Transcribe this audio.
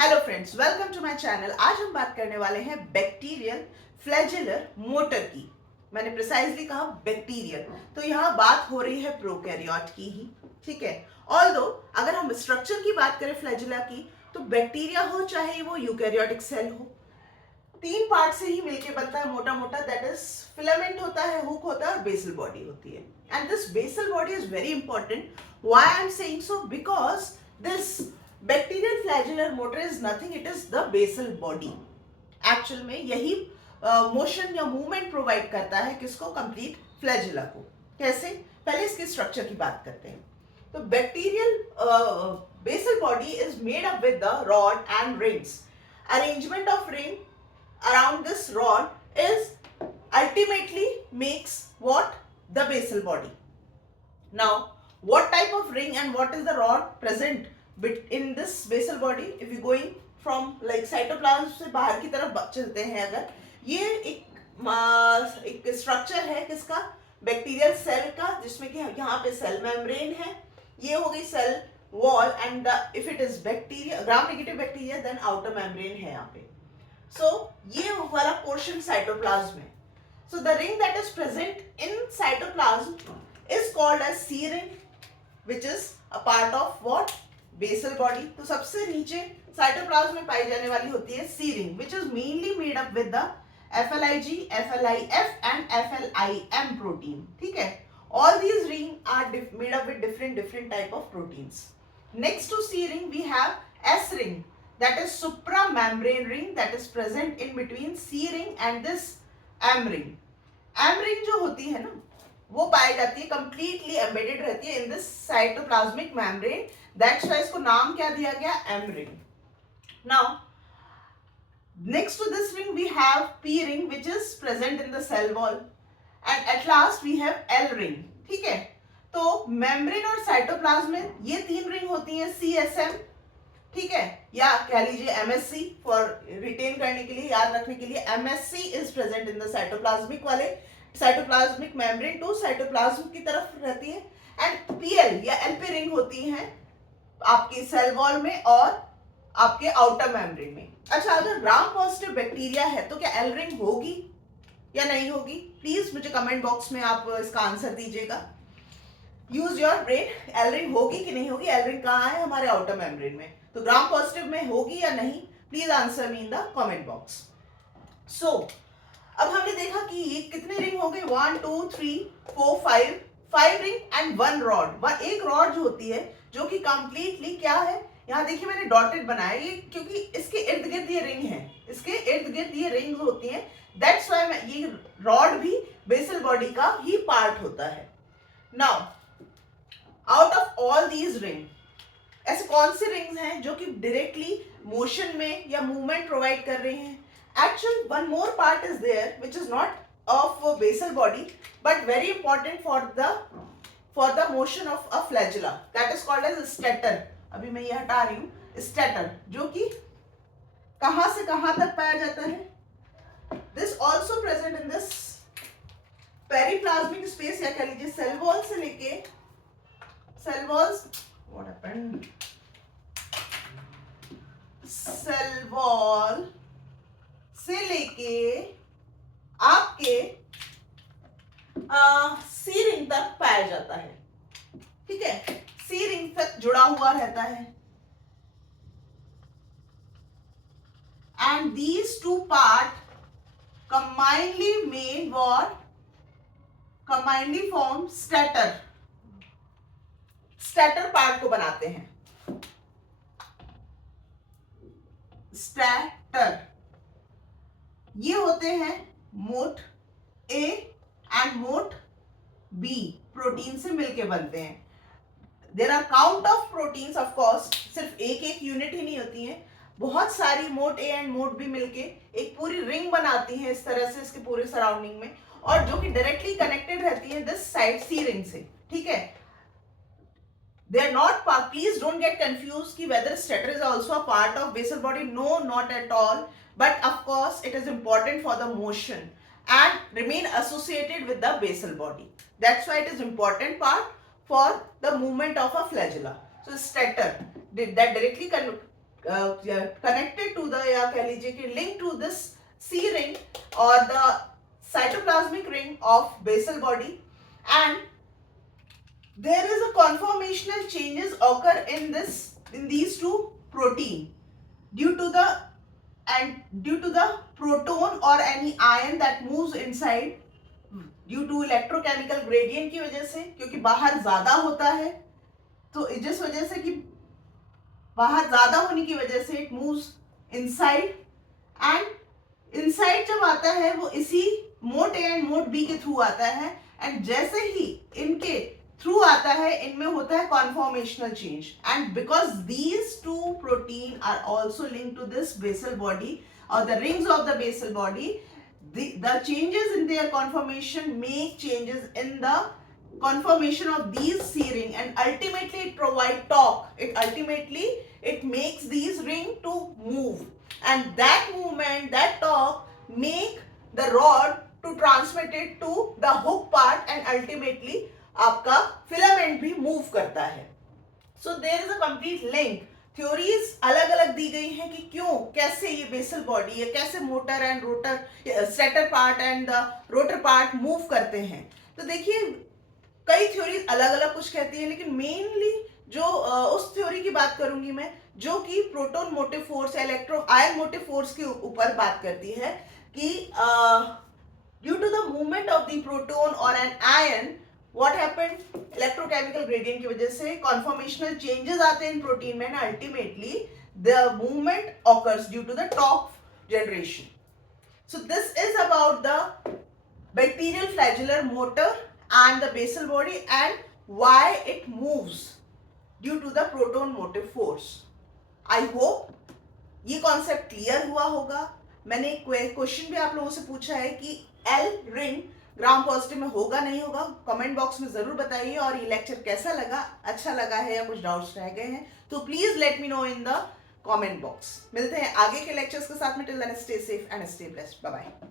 Hello friends, welcome to my channel. आज हम बात करने वाले हैं बैक्टीरियल फ्लैजेलर मोटर की। मैंने प्रिसाइजली कहा बैक्टीरियल, तो यहाँ बात हो रही है प्रोकैरियोट की ही, ठीक है। ऑल्दो अगर हम स्ट्रक्चर की बात करें फ्लैजेला की, तो बैक्टीरिया हो चाहे वो यूकैरियोटिक सेल हो, तीन पार्ट से ही मिलके बनता है मोटा मोटा। दैट इज फिलामेंट होता है, हुक होता है और बेसल बॉडी होती है। And this basal body is very important. Why I am saying so? Because this bacterial flagellar motor is nothing, it is the basal body. Actual में यही motion या मूवमेंट प्रोवाइड करता है किसको? कंप्लीट फ्लैजेला को। कैसे? पहले इसके स्ट्रक्चर की बात करते हैं। तो bacterial basal body is made up with the rod and rings. Arrangement of ring around this rod is ultimately makes what? The basal body. Now, what type of ring and what is the rod present in this basal body? If you going from like cytoplasm से बाहर की तरफ चलते हैं, अगर ये एक structure है किसका? बैक्टीरियल सेल का, जिसमें कि यहाँ पे सेल मेम्ब्रेन है, ये हो गई cell wall, and if it is bacteria, gram negative bacteria, then outer membrane है यहाँ पे। So, ये वाला पोर्शन साइटोप्लाज्म है। So the ring that is present in cytoplasm is called as C ring, which is a part of what? Basal body. तो सबसे नीचे cytoplasm में पाई जाने वाली होती है C ring, which is mainly made up with the FLIG, FLIF and FLIM protein. ठीक है? All these ring are made up with different type of proteins. Next to C ring we have S ring. That is supramembrane ring that is present in between C ring and this M ring. M ring जो होती है ना, वो पाई जाती है, completely embedded रहती है in this cytoplasmic membrane. That's why इसको नाम क्या दिया गया? M ring. Now, next to this ring we have P ring, which is present in the cell wall, and at last we have L ring. ठीक है? तो membrane और cytoplasm में ये तीन रिंग होती हैं, CSM, ठीक है, या कह लीजिए MSC, फॉर रिटेन करने के लिए, याद रखने के लिए। MSC is present in the cytoplasmic वाले, साइटोप्लाज्मिक मेम्ब्रेन टू साइटोप्लाज्म की तरफ रहती है, एंड PL या LP रिंग होती हैं आपकी सेल वॉल में और आपके आउटर मेम्ब्रेन में। अच्छा, अगर ग्राम पॉजिटिव बैक्टीरिया है तो क्या L रिंग होगी या नहीं होगी? प्लीज मुझे कमेंट बॉक्स में आप इसका आंसर दीजिएगा। Use your brain. L ring होगी कि नहीं होगी? L रिंग कहाँ है? हमारे आउटर मेम्ब्रेन में। तो ग्राम पॉजिटिव में होगी या नहीं? Please answer me in the comment box. So अब हमने देखा कि ये कितने रिंग हो गए? 1 2 3 4 5 रिंग एंड 1 रॉड। एक रॉड जो होती है, जो कि कंप्लीटली क्या है, यहाँ देखिए मैंने डॉटेड बनाया ये, क्योंकि इसके इर्द गिर्द ये रिंग है, इसके इर्द गिर्द ये रिंग्स होती हैं। दैट्स व्हाई ये रॉड भी बेसल बॉडी का ही पार्ट होता है। Now, out of all these ring, ऐसे कौन से रिंग्स हैं जो कि डायरेक्टली मोशन में या मूवमेंट प्रोवाइड कर रही हैं? Actual one more part is there which is not of basal body but very important for the motion of a flagella, that is called as stator. अभी मैं ये हटा रही हूँ, स्टेटर, जो कि कहां से कहां तक पाया जाता है? This also present in this periplasmic space, या कह लीजिए सेल वॉल से लेके cell walls, what happened? Cell wall से लेके आपके सी रिंग तक पाया जाता है, ठीक है? सी रिंग तक जुड़ा हुआ रहता है, and these two part combinedly made what? Combinedly form stator. Stator part को बनाते हैं। स्टैटर ये होते हैं mot A and mot B protein से मिलके बनते हैं। There are count of proteins, of course सिर्फ एक यूनिट ही नहीं होती है, बहुत सारी मोट A एंड मोट B मिलके एक पूरी रिंग बनाती हैं इस तरह से इसके पूरे सराउंडिंग में, और जो कि डायरेक्टली कनेक्टेड रहती है दिस साइड C रिंग से, ठीक है? They are not part. Please don't get confused कि whether stator is also a part of basal body. No, not at all. But of course, it is important for the motion and remain associated with the basal body. That's why it is important part for the movement of a flagella. So stator that directly connected to the, या कह लीजिए कि linked to this C ring or the cytoplasmic ring of basal body, and there is a conformational changes occur in these two protein due to the proton or any ion that moves inside due to electrochemical gradient की वजह से, क्योंकि बाहर ज्यादा होता है, तो जिस वजह से कि बाहर ज्यादा होने की वजह से it moves inside, and inside जब आता है वो इसी mode A and mode B के थ्रू आता है, एंड जैसे ही इनके थ्रू आता है इनमें होता है conformational change, and because these two protein are also link to this basal body or the rings of the basal body, the changes in their conformation make changes in the conformation of these C ring, and ultimately it provide torque. It makes these ring to move, and that movement, that torque make the rod to transmit it to the hook part, and ultimately आपका filament भी move करता है. So there is a complete link. Theories अलग अलग दी गई हैं कि क्यों, कैसे ये बेसल बॉडी है, कैसे motor and rotor, stator part and rotor part move करते हैं. तो देखिए कई थ्योरीज अलग अलग कुछ कहती है, लेकिन मेनली जो उस थ्योरी की बात करूंगी मैं जो कि प्रोटोन मोटिव फोर्स या इलेक्ट्रो आयन मोटिव फोर्स के ऊपर बात करती है कि due to the movement of the proton और an ion what happened, electrochemical gradient की वजह से conformational changes आते हैं इन प्रोटीन में, and ultimately the movement occurs due to the torque generation. So this is about the bacterial flagellar motor and the basal body and why it moves due to the proton motive force. I hope ये concept clear हुआ होगा. मैंने question भी आप लोगों से पूछा है कि L ring ग्राम पॉजिटिव में होगा नहीं होगा, कमेंट बॉक्स में जरूर बताइए. और ये लेक्चर कैसा लगा, अच्छा लगा है या कुछ डाउट्स रह गए हैं तो please let me know in the comment box. मिलते हैं आगे के लेक्चर्स के साथ में. Till then stay safe and stay blessed. Bye bye.